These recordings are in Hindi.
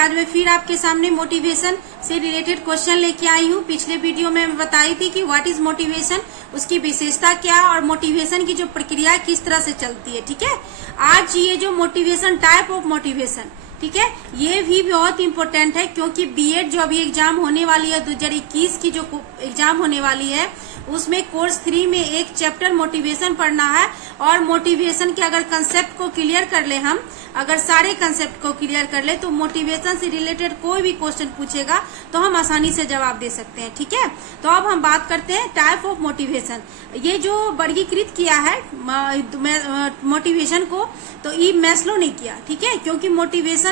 आज मैं फिर आपके सामने मोटिवेशन से रिलेटेड क्वेश्चन लेके आई हूँ। पिछले वीडियो में मैं बताई थी कि व्हाट इज मोटिवेशन, उसकी विशेषता क्या और मोटिवेशन की जो प्रक्रिया किस तरह से चलती है। ठीक है, आज ये जो मोटिवेशन, टाइप ऑफ मोटिवेशन, ठीक है, ये भी बहुत इम्पोर्टेंट है क्योंकि बीएड जो अभी एग्जाम होने वाली है 2021 की जो एग्जाम होने वाली है उसमें कोर्स 3 में एक चैप्टर मोटिवेशन पढ़ना है। और मोटिवेशन के अगर कंसेप्ट को क्लियर कर ले, हम अगर सारे कंसेप्ट को क्लियर कर ले तो मोटिवेशन से रिलेटेड कोई भी क्वेश्चन पूछेगा तो हम आसानी से जवाब दे सकते हैं। ठीक है, तो अब हम बात करते हैं टाइप ऑफ मोटिवेशन। ये जो वर्गीकृत किया है मोटिवेशन को, तो ई मैस्लो ने किया। ठीक है, क्योंकि मोटिवेशन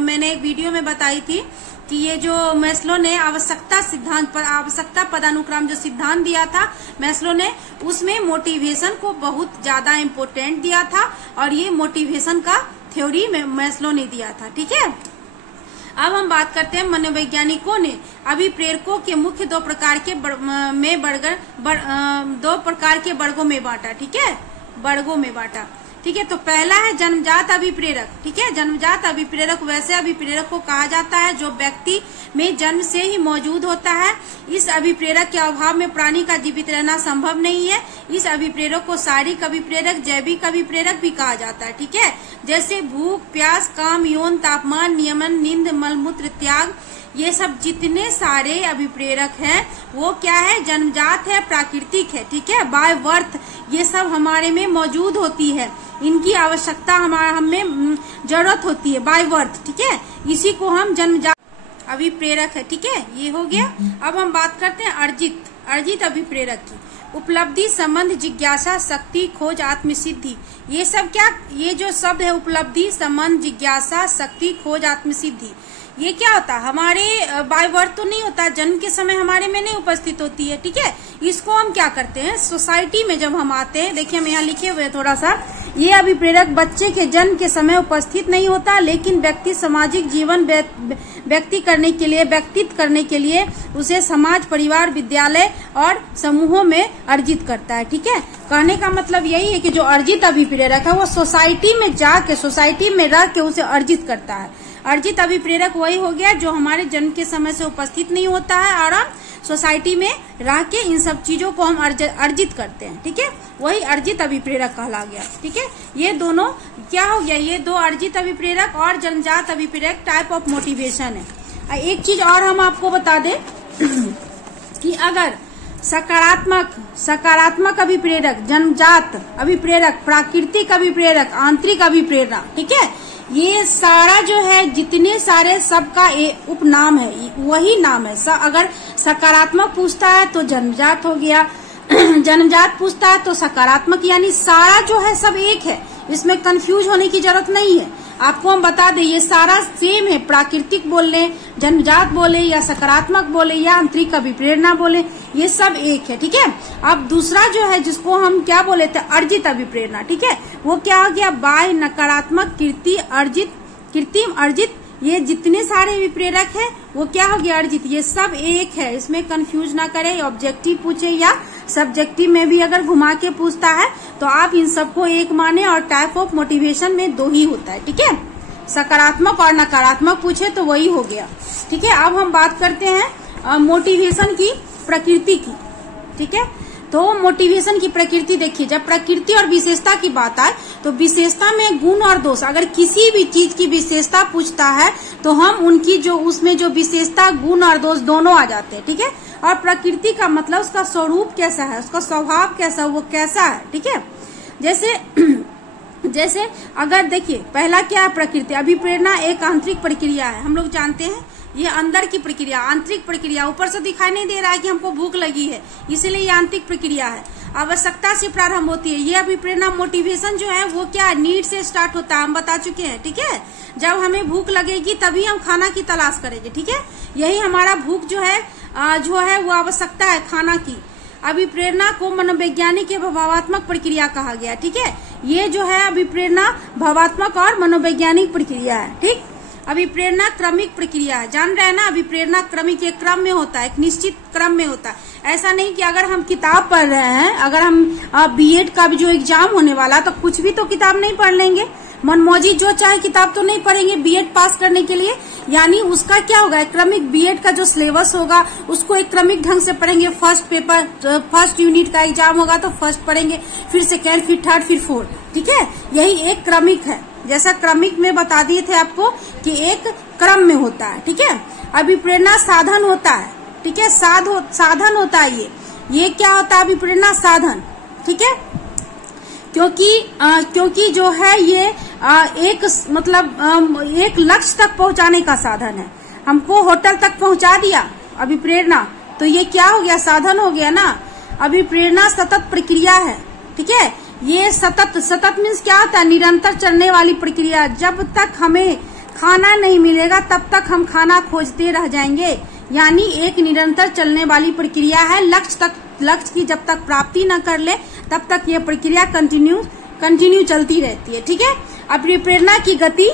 मैंने एक वीडियो में बताई थी कि ये जो मैस्लो ने आवश्यकता पदानुक्रम जो सिद्धांत दिया था मैस्लो ने, उसमें मोटिवेशन को बहुत ज्यादा इम्पोर्टेंट दिया था और ये मोटिवेशन का थ्योरी मैस्लो ने दिया था। ठीक है, अब हम बात करते हैं मनोवैज्ञानिकों ने अभिप्रेरकों के मुख्य दो प्रकार के वर्गों में बांटा। ठीक है, वर्गों में बांटा। ठीक है, तो पहला है जन्मजात अभिप्रेरक। ठीक है, जन्मजात अभिप्रेरक वैसे अभिप्रेरक को कहा जाता है जो व्यक्ति में जन्म से ही मौजूद होता है। इस अभिप्रेरक के अभाव में प्राणी का जीवित रहना संभव नहीं है। इस अभिप्रेरक को शारीरिक अभिप्रेरक, जैविक अभिप्रेरक भी कहा जाता है। ठीक है, जैसे भूख, प्यास, काम, यौन, तापमान नियमन, नींद, मलमूत्र त्याग, ये सब जितने सारे अभिप्रेरक हैं वो क्या है, जन्मजात है, प्राकृतिक है। ठीक है, बाय बर्थ ये सब हमारे में मौजूद होती है, इनकी आवश्यकता हमें जरूरत होती है बाय बर्थ। ठीक है, इसी को हम जन्मजात अभिप्रेरक है। ठीक है, ये हो गया। अब हम बात करते हैं अर्जित अभिप्रेरक की। उपलब्धि, संबंध, जिज्ञासा, शक्ति, खोज, आत्मसिद्धि, ये सब क्या, ये जो शब्द है उपलब्धि, संबंध, जिज्ञासा, शक्ति, खोज, आत्मसिद्धि, ये क्या होता है, हमारे बाय बर्थ तो नहीं होता, जन्म के समय हमारे में नहीं उपस्थित होती है। ठीक है, इसको हम क्या करते हैं, सोसाइटी में जब हम आते हैं, देखिए हम यहाँ लिखे हुए थोड़ा सा, ये अभिप्रेरक बच्चे के जन्म के समय उपस्थित नहीं होता, लेकिन व्यक्ति सामाजिक जीवन व्यक्तित करने के लिए उसे समाज, परिवार, विद्यालय और समूहों में अर्जित करता है। ठीक है, कहने का मतलब यही है कि जो अर्जित अभिप्रेरक है वो सोसाइटी में जाके, सोसाइटी में रह के उसे अर्जित करता है। अर्जित अभिप्रेरक वही हो गया जो हमारे जन्म के समय से उपस्थित नहीं होता है और हम सोसाइटी में रह के इन सब चीजों को हम अर्जित करते हैं। ठीक है, वही अर्जित अभिप्रेरक कहला गया। ठीक है, ये दोनों क्या हो गया, ये दो अर्जित अभिप्रेरक और जन्मजात अभिप्रेरक टाइप ऑफ मोटिवेशन है। एक चीज और हम आपको बता दें कि अगर सकारात्मक अभिप्रेरक, जन्मजात अभिप्रेरक, प्राकृतिक अभिप्रेरक, आंतरिक अभिप्रेरणा, ठीक है, ये सारा जो है जितने सारे सबका उपनाम है, वही नाम है। अगर सकारात्मक पूछता है तो जन्मजात हो गया, जन्मजात पूछता है तो सकारात्मक, यानी सारा जो है सब एक है, इसमें कंफ्यूज होने की जरूरत नहीं है। आपको हम बता दें ये सारा सेम है, प्राकृतिक बोल लें, जन्मजात बोले या सकारात्मक बोले या आंतरिक अभिप्रेरणा बोले, ये सब एक है। ठीक है, अब दूसरा जो है जिसको हम क्या बोले थे, अर्जित अभिप्रेरणा। ठीक है, वो क्या हो गया, बाह्य, नकारात्मक, कृत्रिम, अर्जित, ये जितने सारे विप्रेरक है वो क्या हो गया, अर्जित, ये सब एक है, इसमें कंफ्यूज ना करें। ऑब्जेक्टिव पूछे या सब्जेक्टिव में भी अगर घुमा के पूछता है तो आप इन सबको एक माने, और टाइप ऑफ मोटिवेशन में दो ही होता है। ठीक है, सकारात्मक और नकारात्मक पूछे तो वही हो गया। ठीक है, अब हम बात करते हैं मोटिवेशन की प्रकृति की। ठीक है, तो मोटिवेशन की प्रकृति देखिए, जब प्रकृति और विशेषता की बात आए तो विशेषता में गुण और दोष, अगर किसी भी चीज की विशेषता पूछता है तो हम उनकी जो उसमें जो विशेषता, गुण और दोष दोनों आ जाते हैं। ठीक है, और प्रकृति का मतलब उसका स्वरूप कैसा है, उसका स्वभाव कैसा, वो कैसा है। ठीक है, जैसे अगर देखिए पहला क्या है, प्रकृति, अभिप्रेरणा एक आंतरिक प्रक्रिया है, हम लोग जानते हैं ये अंदर की प्रक्रिया, आंतरिक प्रक्रिया, ऊपर से दिखाई नहीं दे रहा है कि हमको भूख लगी है, इसीलिए ये आंतरिक प्रक्रिया है, आवश्यकता से प्रारंभ होती है। ये अभिप्रेरणा मोटिवेशन जो है वो क्या, नीड से स्टार्ट होता है, हम बता चुके हैं। ठीक है, जब हमें भूख लगेगी तभी हम खाना की तलाश करेंगे। ठीक है, यही हमारा भूख जो है वो आवश्यकता है खाना की। अभिप्रेरणा को मनोवैज्ञानिक एवं भावात्मक प्रक्रिया कहा गया। ठीक है, ये जो है अभिप्रेरणा भावात्मक और मनोवैज्ञानिक प्रक्रिया है। ठीक, अभिप्रेरणा क्रमिक प्रक्रिया है, जान रहे हैं ना। अभिप्रेरणा क्रमिक एक क्रम में होता है, एक निश्चित क्रम में होता है। ऐसा नहीं कि अगर हम किताब पढ़ रहे हैं, अगर हम बीएड का भी जो एग्जाम होने वाला तो कुछ भी तो किताब नहीं पढ़ लेंगे, मनमौजी जो चाहे किताब तो नहीं पढ़ेंगे बीएड पास करने के लिए। यानी उसका क्या होगा, क्रमिक बीएड का जो सिलेबस होगा उसको एक क्रमिक ढंग से पढ़ेंगे। फर्स्ट पेपर, फर्स्ट यूनिट का एग्जाम होगा तो फर्स्ट पढ़ेंगे, फिर सेकेंड, फिर थर्ड, फिर फोर्थ, ठीक है। यही एक क्रमिक है, जैसा क्रमिक में बता दिए थे आपको कि एक क्रम में होता है, ठीक है। अभिप्रेरणा साधन होता है, ठीक है, साधन होता है ये क्या होता है, अभिप्रेरणा साधन, ठीक है। क्योंकि जो है ये एक मतलब एक लक्ष्य तक पहुंचाने का साधन है। हमको होटल तक पहुंचा दिया अभिप्रेरणा, तो ये क्या हो गया, साधन हो गया ना। अभिप्रेरणा सतत प्रक्रिया है, ठीक है। ये सतत मीन्स क्या होता है, निरंतर चलने वाली प्रक्रिया। जब तक हमें खाना नहीं मिलेगा तब तक हम खाना खोजते रह जाएंगे। यानी एक निरंतर चलने वाली प्रक्रिया है। लक्ष्य की जब तक प्राप्ति न कर ले तब तक ये प्रक्रिया कंटिन्यू चलती रहती है, ठीक है। अभिप्रेरणा की गति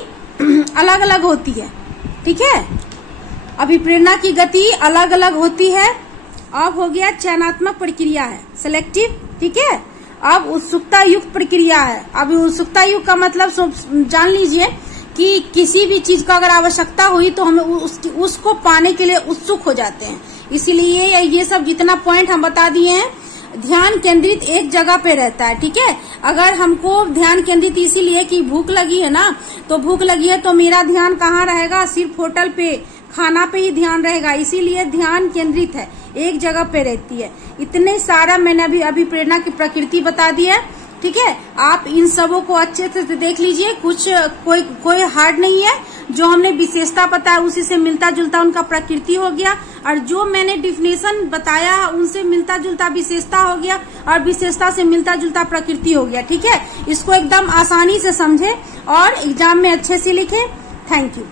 अलग अलग होती है, ठीक है। अभिप्रेरणा की गति अलग अलग होती है। अब हो गया चयनात्मक प्रक्रिया है, सिलेक्टिव, ठीक है। अब उत्सुकता युक्त प्रक्रिया है। अब उत्सुकता युक्त का मतलब जान लीजिए कि किसी भी चीज का अगर आवश्यकता हुई तो हमें उसको पाने के लिए उत्सुक हो जाते हैं। इसीलिए ये सब जितना पॉइंट हम बता दिए हैं, ध्यान केंद्रित एक जगह पे रहता है, ठीक है। अगर हमको ध्यान केंद्रित इसीलिए कि भूख लगी है ना, तो भूख लगी है तो मेरा ध्यान कहाँ रहेगा, सिर्फ होटल पे, खाना पे ही ध्यान रहेगा। इसीलिए ध्यान केंद्रित है, एक जगह पे रहती है। इतने सारा मैंने अभी अभिप्रेरणा की प्रकृति बता दी है, ठीक है। आप इन सबों को अच्छे से देख लीजिए, कुछ कोई हार्ड नहीं है। जो हमने विशेषता बताया उसी से मिलता जुलता उनका प्रकृति हो गया, और जो मैंने डिफिनेशन बताया उनसे मिलता जुलता विशेषता हो गया, और विशेषता से मिलता जुलता प्रकृति हो गया, ठीक है। इसको एकदम आसानी से समझे और एग्जाम में अच्छे से लिखे। Thank you.